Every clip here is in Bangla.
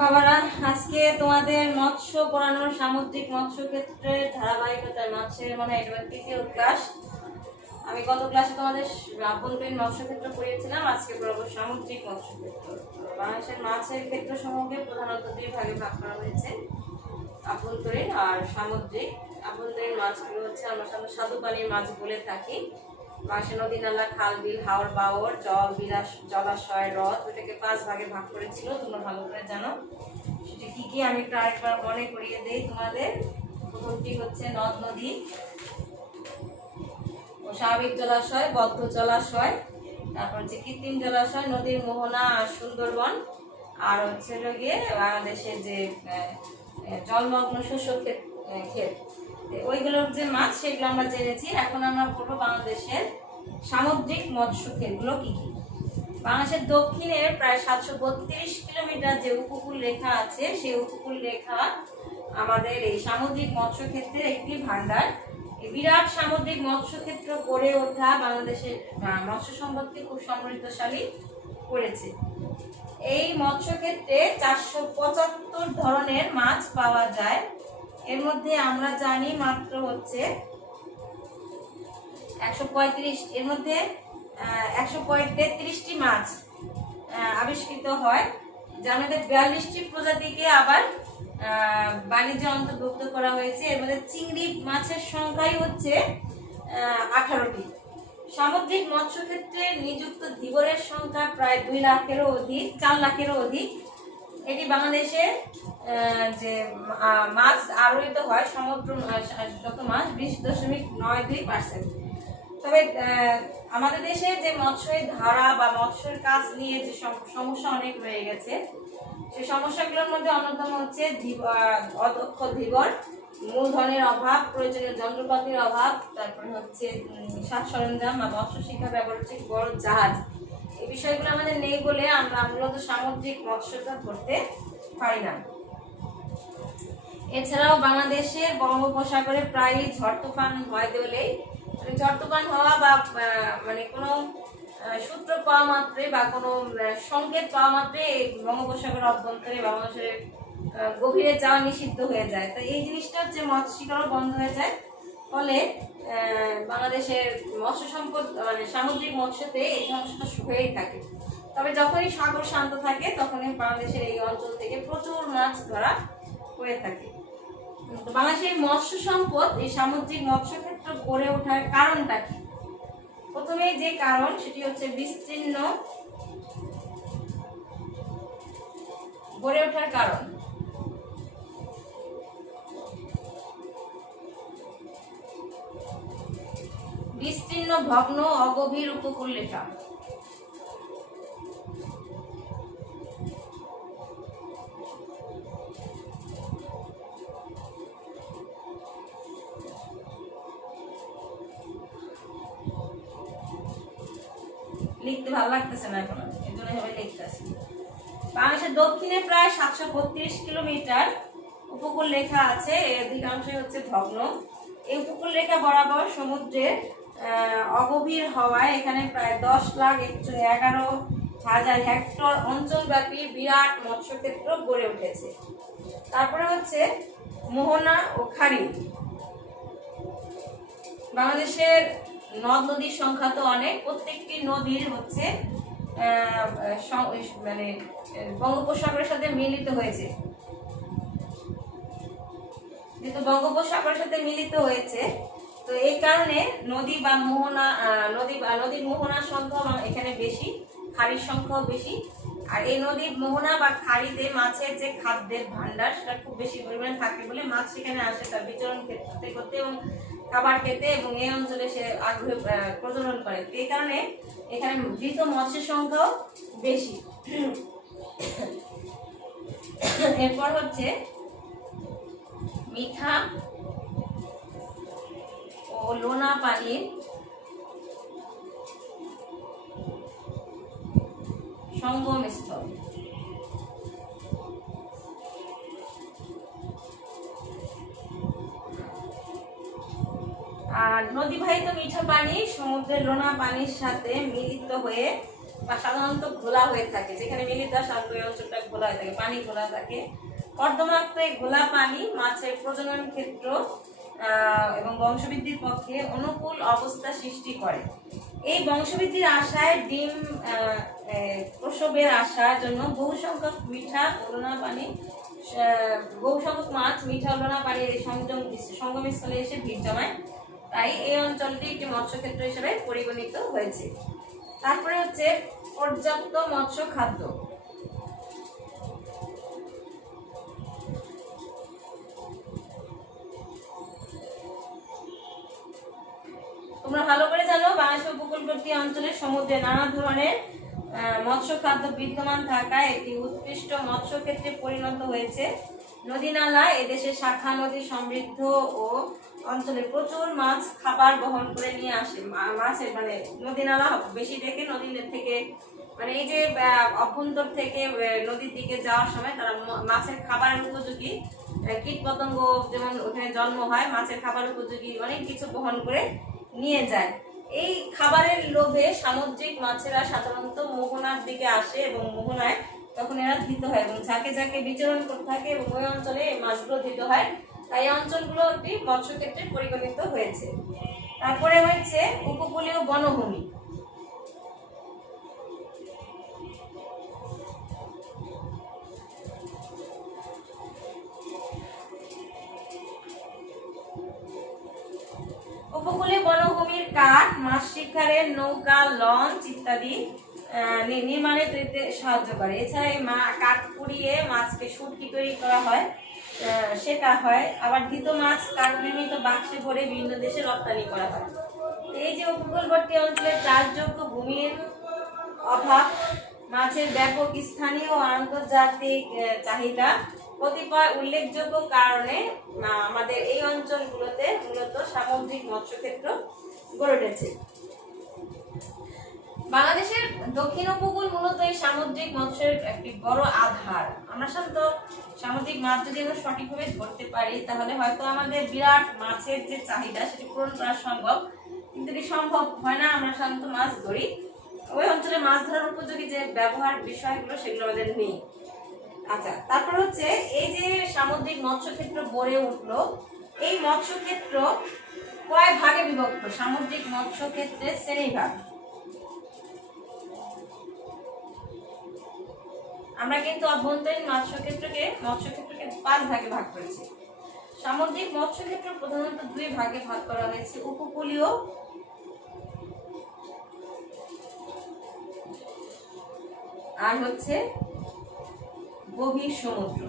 বাবারা, আজকে তোমাদের মৎস্য পড়ানোর সামুদ্রিক মৎস্য ক্ষেত্রে ধারাবাহিকতায় মাছের এটা তৃতীয় ক্লাস। আমি গত ক্লাসে তোমাদের আভ্যন্তরীণ মৎস্য ক্ষেত্র পড়িয়েছিলাম, আজকে পড়াবো সামুদ্রিক মৎস্য ক্ষেত্র। বাংলাদেশের মাছের ক্ষেত্র সমূহকে প্রধানত দুই ভাগে ভাগ করা হয়েছে, আভ্যন্তরীণ আর সামুদ্রিক। আভ্যন্তরীণ মাছগুলো হচ্ছে আমরা সাধারণত স্বাদু পানির মাছ বলে থাকি। বাংলাদেশের নদী, নালা, খাল, বিল, হাওর, বাওর, জলাশয়, হ্রদ, ওটাকে 5 ভাগে ভাগ করেছিল। তোমরা ভালো করে জানো সেটা কি কি। আমি একটু আরেকবার মনে করিয়ে দেই তোমাদের। প্রথমটি হচ্ছে নদ নদী ও স্বাভাবিক জলাশয়, বদ্ধ জলাশয়, তারপর হচ্ছে কৃত্রিম জলাশয়, নদীর মোহনা আর সুন্দরবন, আর হচ্ছে গিয়ে বাংলাদেশের যে জলমগ্ন শস্য ক্ষেত, ওইগুলোর যে মাছ সেগুলো আমরা জেনেছি। এখন আমরা পড়বো বাংলাদেশের সামুদ্রিক মৎস্য ক্ষেত্রগুলো কি কি। বাংলাদেশের দক্ষিণের প্রায় 732 কিলোমিটার যে উপকূল রেখা আছে, সেই উপকূল রেখা আমাদের এই সামুদ্রিক মৎস্য ক্ষেত্রের একটি ভান্ডার। এই বিরাট সামুদ্রিক মৎস্য ক্ষেত্র গড়ে ওঠা বাংলাদেশের মৎস্য সম্পদকে খুব সমৃদ্ধশালী করেছে। এই মৎস্য ক্ষেত্রে 475 ধরনের মাছ পাওয়া যায়। এর মধ্যে আমরা জানি মাত্র হচ্ছে 135, এর মধ্যে 133টি মাছ আবিষ্কৃত হয়, যার মধ্যে 42টি প্রজাতিকে আবার বাণিজ্যে অন্তর্ভুক্ত করা হয়েছে। এর মধ্যে চিংড়ি মাছের সংখ্যাই হচ্ছে 18টি। সামুদ্রিক মৎস্য ক্ষেত্রে নিযুক্ত ধীবরের সংখ্যা প্রায় 2 লাখেরও অধিক, 4 লাখেরও অধিক। এটি বাংলাদেশে যে মাছ আরোহিত হয় সমুদ্র যত মাছ 20.92%। তবে আমাদের দেশে যে মৎস্যের ধারা বা মৎস্যের কাজ নিয়ে যে সমস্যা অনেক রয়ে গেছে, সেই সমস্যাগুলোর মধ্যে অন্যতম হচ্ছে অদক্ষ ধীবর, মূলধনের অভাব, প্রয়োজনীয় যন্ত্রপাতির অভাব, তারপরে হচ্ছে সাজ সরঞ্জাম বা মৎস্য শিক্ষা ব্যবহার হচ্ছে বড় জাহাজ। এই বিষয়গুলো আমাদের নেই বলে আমরা মূলত সামুদ্রিক মৎস্যটা করতে পারি না। এছাড়াও বাংলাদেশের বঙ্গোপসাগরে প্রায় ঝড় তুফান হয় বলেই, ঝড় তুফান হওয়া বা কোনো সূত্র পাওয়া মাত্রই বা কোনো সংকেত পাওয়া মাত্রই বঙ্গোপসাগর অভ্যন্তরে বাংলাদেশের গভীরে যাওয়া নিষিদ্ধ হয়ে যায়। তো এই জিনিসটা হচ্ছে মৎস্য শিকারও বন্ধ হয়ে যায়, ফলে বাংলাদেশের মৎস্য সম্পদ সামুদ্রিক মৎস্যতে এই সমস্যাটা হয়েই থাকে। তবে যখনই সাগর শান্ত থাকে তখনই বাংলাদেশের এই অঞ্চল থেকে প্রচুর মাছ ধরা হয়ে থাকে। বাংলাদেশের মৎস্য সম্পদ এই সামুদ্রিক মৎস্য ক্ষেত্র গড়ে ওঠার কারণটা কি? প্রথমে যে কারণ সেটি হচ্ছে বিস্তীর্ণ গড়ে ওঠার কারণ। বিস্তীর্ণ ভগ্ন অগভীর উপকূল রেখা। লিখতে ভালো লাগতেছে না এখন, এই জন্য এভাবে লিখতেছি। বাংলাদেশের দক্ষিণে প্রায় 732 কিলোমিটার উপকূল রেখা আছে, এর অধিকাংশই হচ্ছে ভগ্ন। এই উপকূল রেখা বরাবর সমুদ্রের অগভীর হওয়ায় এখানে প্রায় 10,11,000 হেক্টর অঞ্চলব্যাপী বিরাট মৎস্যক্ষেত্র গড়ে উঠেছে। তারপরে হচ্ছে মোহনা ও খাড়ি। বাংলাদেশের নদ নদীর সংখ্যা তো অনেক, প্রত্যেকটি নদীর হচ্ছে বঙ্গোপসাগরের সাথে মিলিত হয়েছে। যেহেতু বঙ্গোপসাগরের সাথে মিলিত হয়েছে, তো এই কারণে নদী বা নদীর মোহনার সংখ্যা এখানে বেশি, খাড়ির সংখ্যাও বেশি। আর এই নদীর মোহনা বা খাড়িতে মাছের যে খাদ্যের ভান্ডার সেটা খুব বেশি পরিমাণে থাকে বলে মাছ সেখানে আসে তার বিচরণ করতে এবং খাবার খেতে, এবং এই অঞ্চলে সে আগ্রহে প্রজনন করে। এই কারণে এখানে মৃত মৎস্যের সংখ্যাও বেশি। এরপর হচ্ছে মিঠা ও লোনা পানির সঙ্গমস্থল। আর নদীবাহিত মিঠা পানি সমুদ্রের লোনা পানির সাথে মিলিত হয়ে বা সাধারণত ঘোলা হয়ে থাকে, যেখানে মিলিত সাগর ওই অঞ্চলটা ঘোলা হয়ে থাকে, পানি ঘোলা থাকে। কর্দমাক্ত এই ঘোলা পানি মাছের প্রজনন ক্ষেত্র এবং বংশবৃদ্ধির পক্ষে অনুকূল অবস্থা সৃষ্টি করে। এই বংশবৃদ্ধির আশায় ডিম প্রসবের আশার জন্য বহু সংখ্যক মাছ মিঠা ও লোনা পানির এই সঙ্গমস্থলে এসে ভিড় জমায়। তাই এই অঞ্চলটি একটি মৎস্যক্ষেত্র হিসেবে পরিগণিত হয়েছে। তারপরে হচ্ছে পর্যাপ্ত মৎস্য খাদ্য। তোমরা ভালো করে জানো, বাংলাদেশের উপকূলবর্তী অঞ্চলে সমুদ্রে নানা ধরনের মৎস্য খাদ্য বিদ্যমান থাকায় একটি উৎকৃষ্ট মৎস্য ক্ষেত্রে পরিণত হয়েছে। নদী নালা এদেশের শাখা নদী সমৃদ্ধ ও অঞ্চলে প্রচুর মাছ খাবার বহন করে নিয়ে আসে। মাছের মানে নদী নালা বেশি দেখে নদী থেকে মানে এই যে অভ্যন্তর থেকে নদীর দিকে যাওয়ার সময় তারা মাছের খাবারের উপযোগী কীট পতঙ্গ যেমন ওখানে জন্ম হয়, মাছের খাবার উপযোগী অনেক কিছু বহন করে নিয়ে যায়। এই খাবারের লোভে সামুদ্রিক মাছেরা সাধারণত মোহনার দিকে আসে এবং মোহনায় তখন এরা ধৃত হয় এবং ঝাঁকে ঝাঁকে বিচরণ করতে থাকে এবং ওই অঞ্চলে এই মাছগুলো ধৃত হয়। তাই অঞ্চলগুলো একটি মৎস্যক্ষেত্রে পরিগণিত হয়েছে। তারপরে হচ্ছে উপকূলীয় বনভূমি। উপকূলীয় বনভূমির কাঠ মাছ শিকারের নৌকা, লঞ্চ ইত্যাদি নির্মাণে সাহায্য করে। এছাড়া এই কাঠ পুড়িয়ে মাছকে শুটকি তৈরি করা হয়, সেটা হয়। আবার ধৃত মাছ কাঠ নির্মিত বাক্সে ভরে বিভিন্ন দেশে রপ্তানি করা হয়। এই যে উপকূলবর্তী অঞ্চলে চাষযোগ্য ভূমির অভাব, মাছের ব্যাপক স্থানীয় ও আন্তর্জাতিক চাহিদা কতিপয় উল্লেখযোগ্য কারণে আমাদের এই অঞ্চলগুলোতে মূলত সামুদ্রিক মৎস্যক্ষেত্র গড়ে উঠেছে। বাংলাদেশের দক্ষিণ উপকূল মূলত এই সামুদ্রিক মৎস্যের একটি বড় আধার। আমরা সাধারণত সামুদ্রিক মাছ যদি আমরা সঠিকভাবে ধরতে পারি তাহলে হয়তো আমাদের বিরাট মাছের যে চাহিদা সেটি পূরণ করা সম্ভব, কিন্তু এটি সম্ভব হয় না। আমরা সাধারণত মাছ ধরি, ওই অঞ্চলে মাছ ধরার উপযোগী যে ব্যবহার বিষয়গুলো সেগুলো আমাদের নেই। আচ্ছা, তারপর হচ্ছে এই যে সামুদ্রিক মৎস্যক্ষেত্র গড়ে উঠলো, এই মৎস্যক্ষেত্র কয় ভাগে বিভক্ত? সামুদ্রিক মৎস্যক্ষেত্রের শ্রেণীভাগ আমরা কিন্তু অভ্যন্তরীণ মৎস্যক্ষেত্রকে 5 ভাগে ভাগ করেছি। সামুদ্রিক মৎস্যক্ষেত্র প্রধানত 2 ভাগে ভাগ করা হয়েছে, উপকূলীয় আর হচ্ছে গভীর সমুদ্র।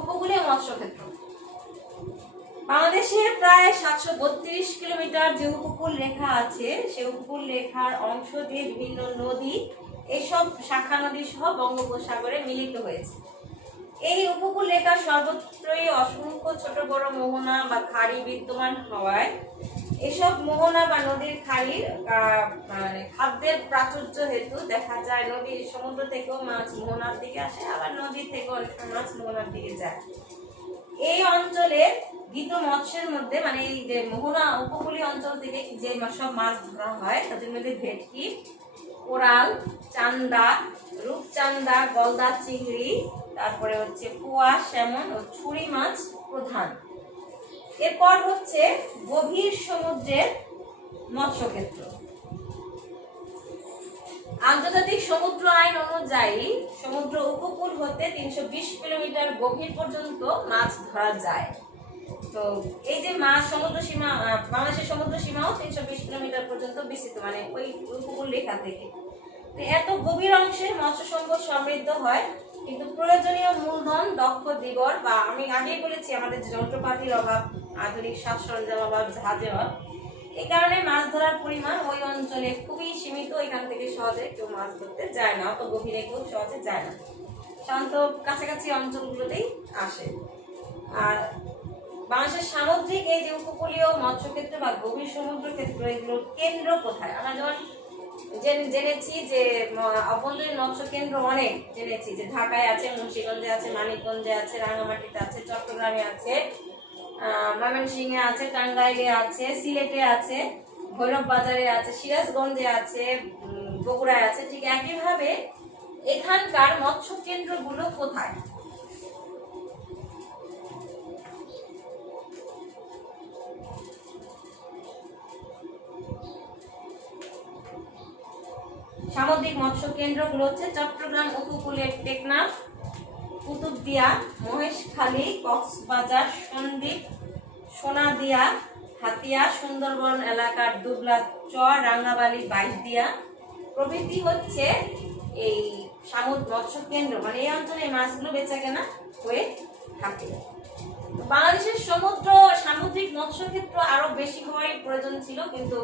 উপকূলীয় মৎস্যক্ষেত্র বাংলাদেশের প্রায় 732 কিলোমিটার যে উপকূল রেখা আছে, সেই উপকূল রেখার অংশ দিয়ে বিভিন্ন নদী, এসব শাখা নদী সহ বঙ্গোপসাগরে মিলিত হয়েছে। এই উপকূল রেখার সর্বত্রই অসংখ্য ছোট বড় মোহনা বা খাড়ি বিদ্যমান হওয়ায় এসব মোহনা বা নদীর খাড়ির মানে খাদ্যের প্রাচুর্য হেতু দেখা যায় নদীর সমুদ্র থেকেও মাছ মোহনার দিকে আসে, আবার নদী থেকে অনেক মাছ মোহনার দিকে যায়। এই অঞ্চলে গীত মৎস্যের মধ্যে মানে এই যে মোহনা উপকূলীয় অঞ্চল থেকে যে সব মাছ ধরা হয় তাদের মধ্যে ভেটকি, কোরাল, চান্দা, রূপচান্দা, গলদা চিংড়ি, তারপরে হচ্ছে পোয়া, স্যামন ও ছুরি মাছ প্রধান। এরপর হচ্ছে গভীর সমুদ্রের মৎস্যক্ষেত্র। আন্তর্জাতিক সমুদ্র আইন অনুযায়ী সমুদ্র উপকূল হতে 320 কিলোমিটার গভীর পর্যন্ত মাছ ধরা যায়। তো এই যে মাছ সমুদ্র সীমা, বাংলাদেশের সমুদ্র সীমাও 320 কিলোমিটার পর্যন্ত বিস্তৃত, মানে ওই উপকূল রেখা থেকে। তো এত গভীর অংশে মৎস্য সম্পদ সমৃদ্ধ হয়, কিন্তু প্রয়োজনীয় মূলধন, দক্ষ দিগর বা আমি আগেই বলেছি আমাদের যন্ত্রপাতির অভাব, আধুনিক সাজ সরঞ্জাম অভাব, জাহাজের অভাব, এই কারণে মাছ ধরার পরিমাণ ওই অঞ্চলে খুবই সীমিত। এখান থেকে সহজে কেউ মাছ ধরতে যায় না, অত গভীরে কেউ সহজে যায় না, সাধারণত কাছাকাছি অঞ্চলগুলোতেই আসে। আর বাংলাদেশের সামুদ্রিক এই যে উপকূলীয় মৎস্যক্ষেত্র বা গভীর সমুদ্র ক্ষেত্র, এগুলোর কেন্দ্র কোথায়? আমরা যেমন জেনেছি যে অভ্যন্তরীণ মৎস্য কেন্দ্র অনেক জেনেছি, যে ঢাকায় আছে, মুন্সিগঞ্জে আছে, মানিকগঞ্জে আছে, রাঙামাটিতে আছে, চট্টগ্রামে আছে, ময়মনসিংহে আছে, টাঙ্গাইলে আছে, সিলেটে আছে, ভৈরব বাজারে আছে, সিরাজগঞ্জে আছে, বগুড়ায় আছে। ঠিক একইভাবে এখানকার মৎস্য কেন্দ্রগুলো কোথায়? সামুদ্রিক মৎস্য কেন্দ্রগুলো হচ্ছে চট্টগ্রাম উপকূলের টেকনাফ, কুতুবদিয়া, মহেশখালী, কক্সবাজার, সন্দ্বীপ, সোনাদিয়া, হাতিয়া, সুন্দরবন এলাকার দুবলা চর, রাঙ্গাবালি, বাইশদিয়া প্রভৃতি হচ্ছে এই মৎস্য কেন্দ্র। মানে এই অঞ্চলে মাছগুলো বেচা কেনা হয়ে থাকে। বাংলাদেশের সামুদ্রিক মৎস্য ক্ষেত্র আরো বেশি হওয়ার প্রয়োজন ছিল, কিন্তু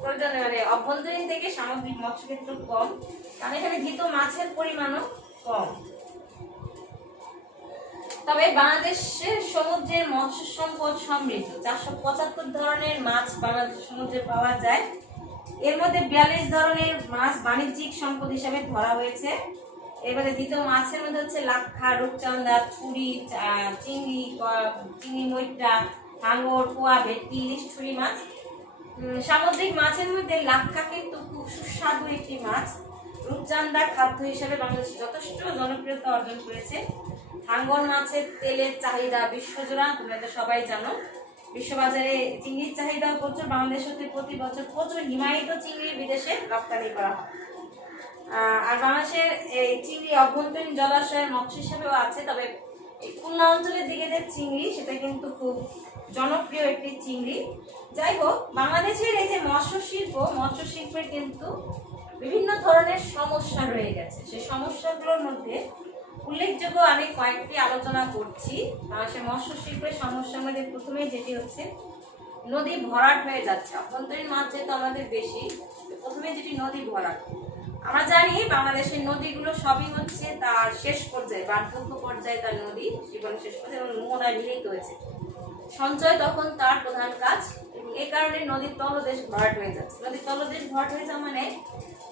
প্রয়োজনে মানে অভ্যন্তরীণ থেকে সামুদ্রিক মৎস্য ক্ষেত্র কম, কারণ এখানে ধৃত মাছের পরিমাণও কম। তবে বাংলাদেশের সমুদ্রের মৎস্য সম্পদ সমৃদ্ধ। 475 ধরনের মাছ বাংলাদেশের সমুদ্রে পাওয়া যায়। এর মধ্যে 42 ধরনের মাছ বাণিজ্যিক সম্পদ হিসেবে ধরা হয়েছে। এবারে দ্বিতীয় মাছের মধ্যে হচ্ছে লাক্ষা, রূপচাঁদা, ছুরি, চিংড়ি, মৈত্রা, হাঙর, পোয়া, ভেটকি, ইলিশ, ছুরি মাছ। সামুদ্রিক মাছের মধ্যে লাক্ষা কিন্তু খুব সুস্বাদু একটি মাছ। রূপচাঁদা খাদ্য হিসেবে বাংলাদেশে যথেষ্ট জনপ্রিয়তা অর্জন করেছে। হাঙ্গর মাছের তেলের চাহিদা বিশ্বজোড়া, তোমরা তো সবাই জানো। বিশ্ববাজারে চিংড়ির চাহিদা প্রচুর। বাংলাদেশ হতে প্রতি বছর প্রচুর হিমায়িত চিংড়ি বিদেশে রপ্তানি করা হয়। আর বাংলাদেশের এই চিংড়ি অভ্যন্তরীণ জলাশয়ের মৎস্য হিসেবেও আছে। তবে এই খুলনা অঞ্চলের দিকে যে চিংড়ি, সেটা কিন্তু খুব জনপ্রিয় একটি চিংড়ি। যাই হোক, বাংলাদেশের এই যে মৎস্য শিল্পের কিন্তু বিভিন্ন ধরনের সমস্যা রয়ে গেছে। সেই সমস্যাগুলোর মধ্যে উল্লেখযোগ্য আমি কয়েকটি আলোচনা করছি। বাংলাদেশের মৎস্য শিল্পের সমস্যার মধ্যে প্রথমেই যেটি হচ্ছে নদী ভরাট হয়ে যাচ্ছে। অভ্যন্তরীণ মাছ যেহেতু আমাদের বেশি, প্রথমে যেটি নদী ভরাট। আমরা জানি বাংলাদেশের নদীগুলো সবই হচ্ছে তার শেষ পর্যায়ে, বার্ধক্য পর্যায়ে তার নদী জীবনের শেষ পর্যায়ে এবং মোহনায় মিলিত হয়েছে। সঞ্চয় তখন তার প্রধান কাজ, এবং এই কারণে নদীর তলদেশ ভরাট হয়ে যাচ্ছে। নদীর তলদেশ ভরাট হয়ে যাওয়া মানে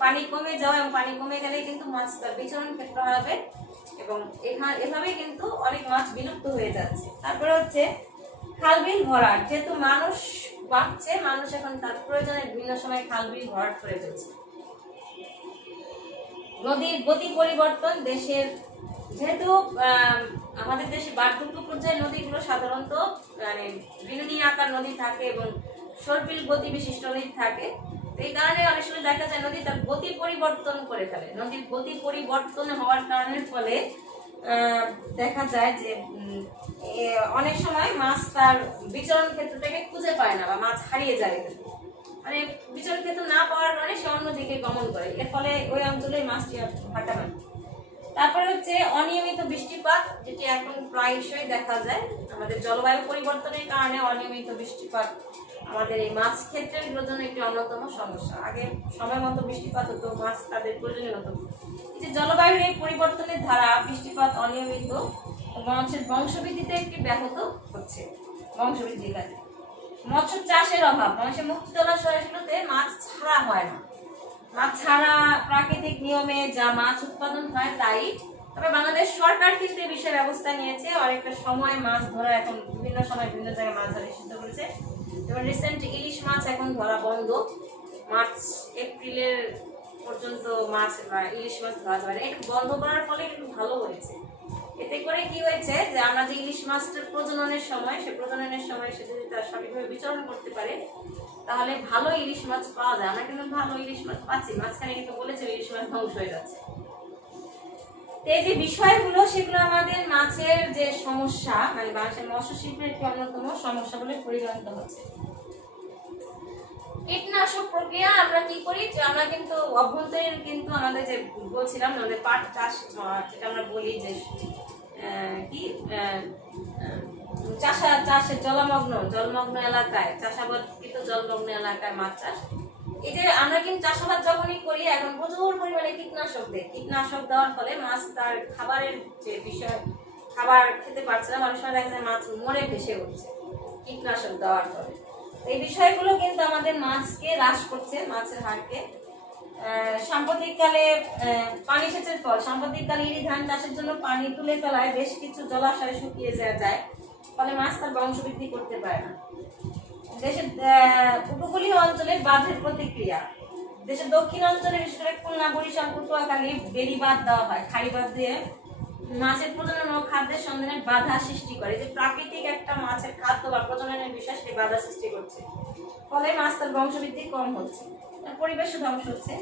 পানি কমে যাওয়া, এবং পানি কমে গেলে কিন্তু মাছ তার বিচরণ ক্ষেত্র হারাবে, এবং এভাবেই কিন্তু অনেক মাছ বিলুপ্ত হয়ে যাচ্ছে। তারপরে হচ্ছে খালবিল ভরাট। যেহেতু মানুষ বাড়ছে, মানুষ এখন তার প্রয়োজনে বিভিন্ন সময় খালবিল ভরাট করে ফেলছে। নদীর গতি পরিবর্তন। যেহেতু আমাদের দেশে বার্ধক্য পর্যায়ে নদীগুলো সাধারণত মানে বিনুনি আকার নদী থাকে এবং সর্পিল গতি বিশিষ্ট নদী থাকে। এই কারণে অনেক সময় দেখা যায় নদী তার গতি পরিবর্তন করে ফেলে। নদীর গতি পরিবর্তন হওয়ার কারণের ফলে দেখা যায় যে অনেক সময় মাছ তার বিচরণ ক্ষেত্রটাকে খুঁজে পায় না, বা মাছ হারিয়ে যায়। মানে বিচরণ ক্ষেত্র না পাওয়ার কারণে সে অন্যদিকে গমন করে, এর ফলে ওই অঞ্চলে মাছটি ভাটা পায়। তারপরে হচ্ছে অনিয়মিত বৃষ্টিপাত, যেটি এখন প্রায়শই দেখা যায়। আমাদের জলবায়ু পরিবর্তনের কারণে অনিয়মিত বৃষ্টিপাত আমাদের এই মাছ ক্ষেত্রের জন্য একটি অন্যতম সমস্যা। আগে সময় মতো বৃষ্টিপাত হতো, মাছ তাদের প্রয়োজনীয় হতো। এই যে জলবায়ুর এই পরিবর্তনের ধারা, বৃষ্টিপাত অনিয়মিত, মাছের বংশবৃদ্ধিতে একটি ব্যাহত হচ্ছে। বংশবৃদ্ধির কাজে মৎস্য চাষের অভাব। মানুষের মুক্ত জলাশয়গুলোতে মাছ ছাড়া হয় না। মাছ ছাড়া প্রাকৃতিক নিয়মে যা মাছ উৎপাদন হয় তাই। তবে বাংলাদেশ সরকার কিন্তু এই বিষয়ে ব্যবস্থা নিয়েছে। অনেকটা সময় মাছ ধরা এখন বিভিন্ন সময় বিভিন্ন জায়গায় মাছ ধরা নিষিদ্ধ করেছে। যেমন রিসেন্ট ইলিশ মাছ এখন ধরা বন্ধ। মার্চ এপ্রিলের পর্যন্ত মাছ বা ইলিশ মাছ ধরা যাবে না। এটা বন্ধ করার ফলে কিন্তু ভালো হয়েছে। এতে করে কি হয়েছে যে আমরা যে ইলিশ মাছটার প্রজননের সময় সে যদি তার সঠিকভাবে বিচরণ করতে পারে, তাহলে ভালো ইলিশ মাছ পাওয়া যায়। আমরা কিন্তু ভালো ইলিশ মাছ পাচ্ছি, মাঝখানে কিন্তু বলেছে ইলিশ মাছ ধ্বংস হয়ে যাচ্ছে। এই যে বিষয়গুলো, সেগুলো আমাদের মাছের যে সমস্যা, মানে বাংলাদেশের মৎস্য শিল্পের একটি অন্যতম সমস্যা বলে পরিগণিত হচ্ছে। কীটনাশক প্রক্রিয়া আমরা কি করি, যে আমরা কিন্তু অভ্যন্তরীণ কিন্তু আমাদের যে বলছিলাম আমাদের পাট চাষ, যেটা আমরা বলি যে কি চাষের জলমগ্ন এলাকায়, চাষাবাদকৃত জলমগ্ন এলাকায় মাছ চাষ। এই যে আমরা কিন্তু চাষাবাদ যখনই করি, এখন প্রচুর পরিমাণে কীটনাশক দেওয়ার ফলে মাছ তার খাবারের যে বিষয়, খাবার খেতে পারছে না। অনেক সময় দেখা যায় মাছ মরে ভেসে উঠছে কীটনাশক দেওয়ার ফলে। এই বিষয়গুলো কিন্তু আমাদের মাছকে হ্রাস করছে, মাছের হারকে। সাম্প্রতিককালে পানি সেচের ফল, সাম্প্রতিককালে ইরি ধান চাষের জন্য পানি তুলে ফেলায় বেশ কিছু জলাশয় শুকিয়ে যায়। ফলে মাছ তার বংশবৃদ্ধি করতে পারে না। দেশের উপকূলীয় অঞ্চলে বাঁধের প্রতিক্রিয়া, দেশের দক্ষিণ অঞ্চলে বিশেষ করে খুলনা, বরিশাল, পটুয়াখালী বেড়ি বাঁধ দেওয়া হয়। খাড়ি বাঁধ দিয়ে মাছের প্রজনন ও খাদ্যের সন্ধানে বাধা সৃষ্টি করে। যে প্রাকৃতিক একটা মাছের খাদ্য বা প্রজননের বিষয় সেটি বাধা সৃষ্টি করছে, ফলে মাছ তার বংশবৃদ্ধি কম হচ্ছে, পরিবেশও ধ্বংস হচ্ছে।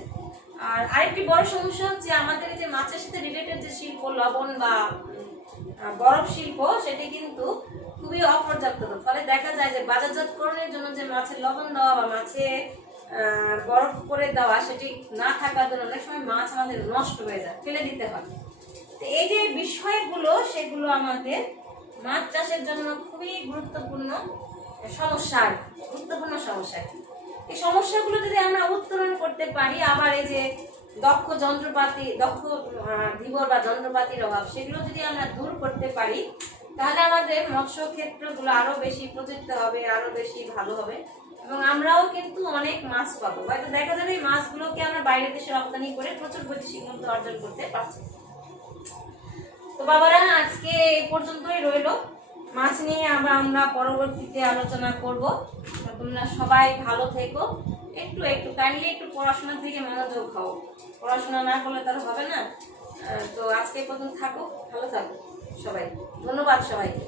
আর আরেকটি বড় সমস্যা হচ্ছে আমাদের যে মাছের সাথে রিলেটেড যে শিল্প, লবণ বা বরফ শিল্প, সেটি কিন্তু খুবই অপর্যাপ্ত। ফলে দেখা যায় যে বাজারজাতকরণের জন্য যে মাছের লবণ দেওয়া বা মাছে বরফ করে দেওয়া, সেটি না থাকার জন্য অনেক সময় মাছ আমাদের নষ্ট হয়ে যায়, ফেলে দিতে হয়। তো এই যে বিষয়গুলো, সেগুলো আমাদের মাছ চাষের জন্য খুবই গুরুত্বপূর্ণ সমস্যা। এই সমস্যাগুলো যদি আমরা উত্তরণ করতে পারি, আবার এই যে দক্ষ ধীবর বা যন্ত্রপাতির অভাব, সেগুলো যদি আমরা দূর করতে পারি, তাহলে আমাদের মৎস্য ক্ষেত্রগুলো আরো বেশি প্রচলিত হবে, আরো বেশি ভালো হবে, এবং আমরাও কিন্তু অনেক মাছ পাবো। হয়তো দেখা যাবে এই মাছগুলোকে আমরা বাইরের দেশে রপ্তানি করে প্রচুর বৈদেশিক মুদ্রা অর্জন করতে পারছি। তো বাবারা, আজকে এই পর্যন্তই রইল। মাছ নিয়ে আমরা পরবর্তীতে আলোচনা করব। তোমরা সবাই ভালো থেকো। একটু কাইন্ডলি একটু পড়াশোনার দিকে মনোযোগ দাও। পড়াশোনা না করলে তার হবে না। তো আজকে এই পর্যন্ত থাকো, ভালো থাকো সবাই। ধন্যবাদ সবাইকে।